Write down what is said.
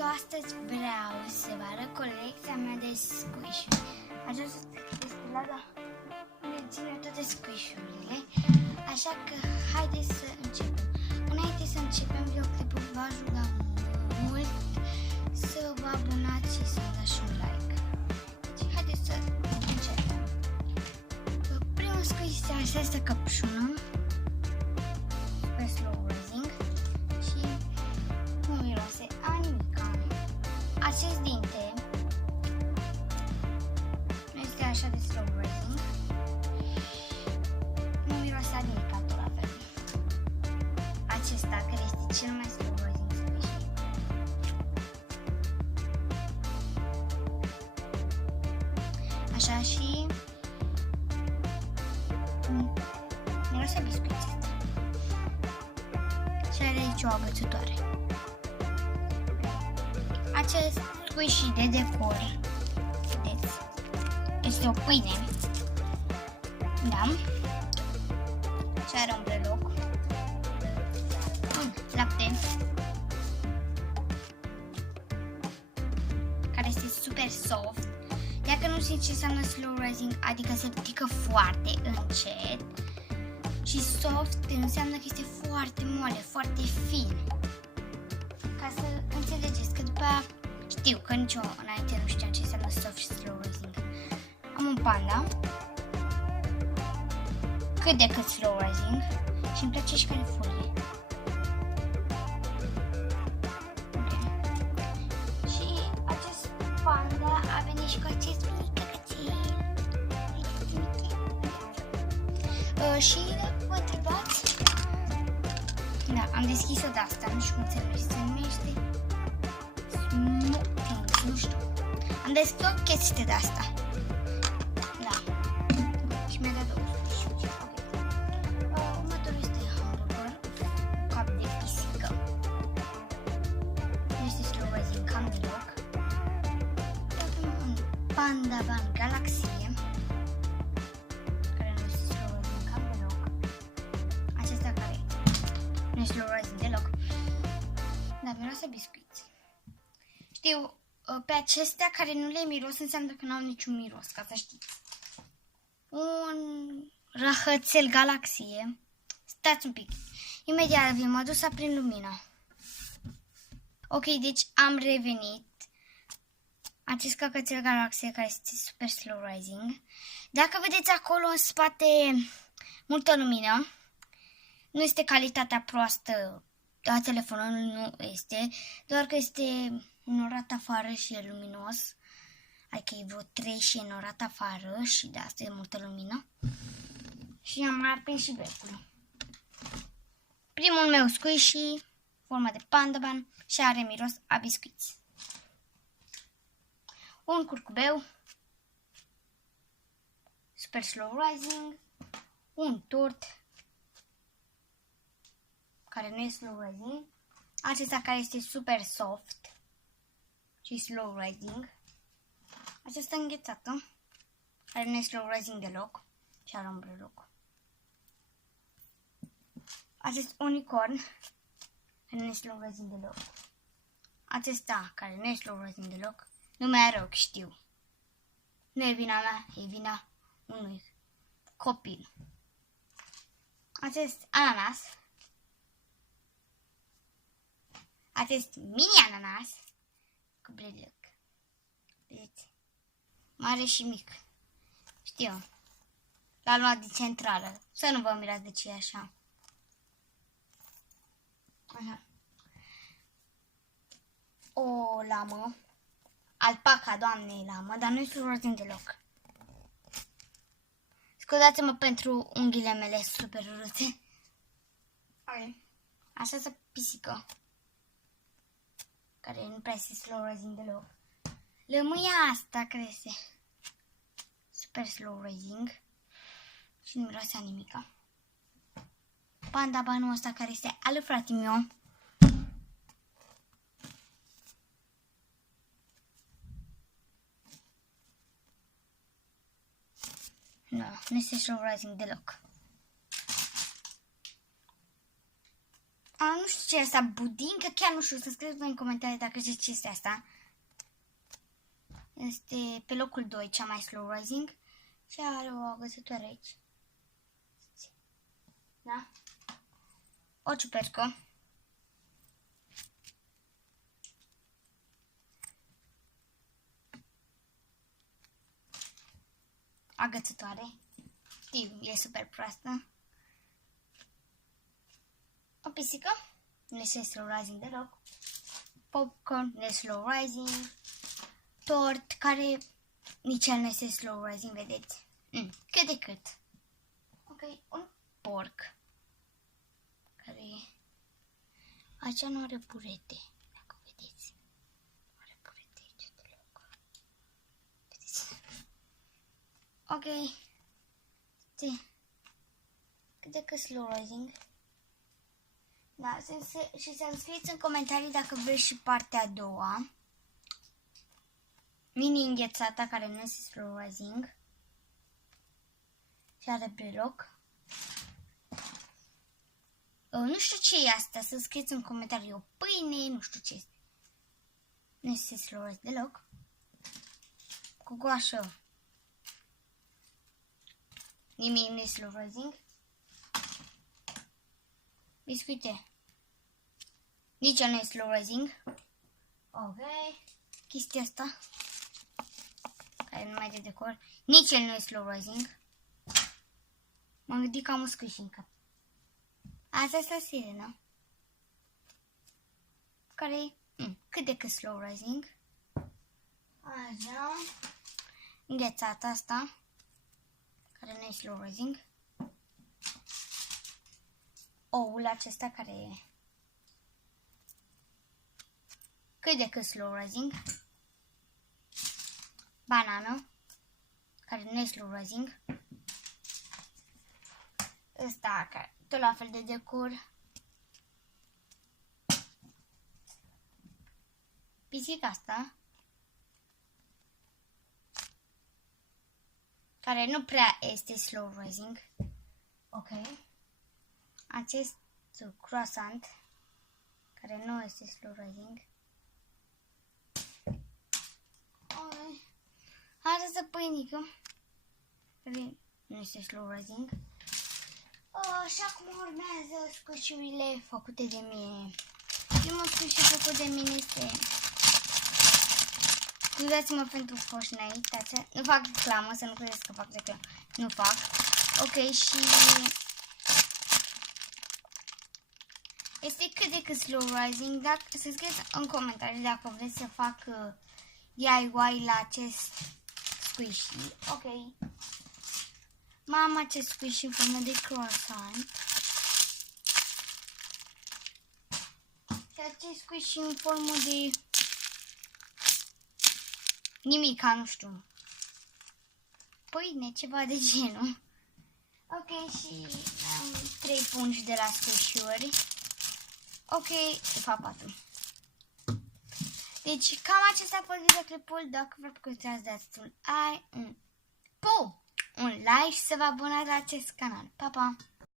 eu astăzi vreau să vă arăt colecția mea de squish-uri. Aceasta este stilada unde ține toate squish-urile, așa că haideți să începem. Înainte să începem videoclipul, v-aș ruga mult să vă abonați și să dați un like. Deci haideți să începem. Primul squish este căpșunul, super slow rising și nu miroase a nimica. Acest dinte nu este așa de slow rising, nu miroase a nimica tot la fel. Acesta care este cel mai slow rising squish. Așa și miroase a biscuiți. Și are aici o agățătoare. Acest squish de decor, vedeți, este o pâine, da, și are un breloc, un lapte, care este super soft. Dacă nu știți ce înseamnă slow rising, adică se ridică foarte încet, și soft înseamnă că este foarte moale, foarte fin. Ca să înțelegeți că după aia știu că nici eu înainte nu știam ce înseamnă soft și slow rising. Am un panda, cât de cât slow rising, și îmi place și care folie. Okay. Și acest panda a venit și cu acest mic căcățel. Și vă întrebați? Da, am deschis-o de asta, nu știu cum se numește. Nu știu. Am deschis o chestie de asta. Da. Și mi-a dat două squish-uri. Următorul este hamburger, cap de pisică. Nu este slow rising, cam deloc. Avem un Panda Ban Galaxie, care nu este slow rising, cam deloc. Acesta care nu este slow rising deloc. Dar miroase biscuiți. Știu, pe acestea care nu le miros înseamnă că nu au niciun miros, ca să știți. Un răhățel galaxie. Stați un pic. Imediat vi-am adus prin lumina. Ok, deci am revenit. Acest căcățel galaxie care este super slow rising. Dacă vedeți acolo în spate multă lumină, nu este calitatea proastă a telefonului, nu este, doar că este înorat afară și e luminos. Adică e vreo 3 și e înorat afară și de asta e multă lumină. Și am mai aprins și becul. Primul meu squishy, forma de pandaban, și are miros a biscuiți. Un curcubeu, super slow rising, un tort, care nu e slow rising, acesta care este super soft și slow rising, aceasta înghețată, care nu e slow rising deloc și are un breloc, acest unicorn, care nu e slow rising deloc, acesta care nu e slow rising deloc, nu mai are ochi, știu, nu e vina mea, e vina unui copil, acest ananas, acest mini ananas cu breloc. Vedeți? Mare și mic. Știu. L-a luat din centrală. Să nu vă mirați de ce e așa. Așa. O lamă. Alpaca doamnei lamă, dar nu-i surrotin deloc. Scuzați-mă pentru unghiile mele super urâte. Așa să pisică, care nu prea este slow rising deloc. Lămâia asta crese super slow rising și nu miroase a nimica. Panda banul ăsta care este al frate meu. Nu este slow rising deloc. Nu știu ce e asta, budincă, chiar nu știu, să scrieți voi în comentarii dacă știți ce este asta. Este pe locul 2, cea mai slow rising și are o agățătoare aici. Da? O ciupercă. Agățătoare. Știu, e super proastă. O pisică. Nu este slow rising deloc. Popcorn, nu este slow rising. Tort, care nici el nu este slow rising, vedeți? Cât de cât. Ok, un porc. Care aici nu are burete, dacă vedeți. Nu are burete aici deloc. Vedeți? Ok. Cât de cât slow rising. Da, și să-mi scrieți în comentarii dacă vreți și partea a doua. Mini înghețata, care nu este slow rising. Și are breloc. Nu știu ce e asta, să scrieți în comentarii. O pâine, nu știu ce este. Nu este slow rising deloc. Cu goașă. Nimic nu este slow rising. Biscuite. Nici nu e slow rising. Ok. Chestia asta, care nu mai de decor. Nici el nu e slow rising. M-am gândit că am uscat și în cap. Asta este sirena. Care e cât de cât slow rising. Așa. Înghețata asta, care nu e slow rising. Oul acesta, care e cât de cât slow rising. Banană, care nu e slow rising. Ăsta, care tot la fel de decor. Pisica asta, care nu prea este slow rising. Ok. Acest croissant, care nu este slow rising. Această pâinică, care nu este slow rising. Și acum urmează squishy-urile făcute de mine. Primul squishy făcut de mine este... Scuzați-mă pentru Fortnite, nu fac reclamă, să nu credeți că fac reclamă. Nu fac. Ok, și... Este cât de cât slow rising, dacă să scrieți în comentarii dacă vreți să fac DIY la acest squishy. Ok. Am acest squishy în formă de croissant. Și acest squishy în formă de nimica, nu știu. Pâine, ceva de genul. Ok, și am 3 pungi de la squishy-uri. Ok, de fapt 4. Deci, cam acesta a fost videoclipul. Dacă vă plăcut, dați un like și să vă abonați la acest canal. Pa, pa!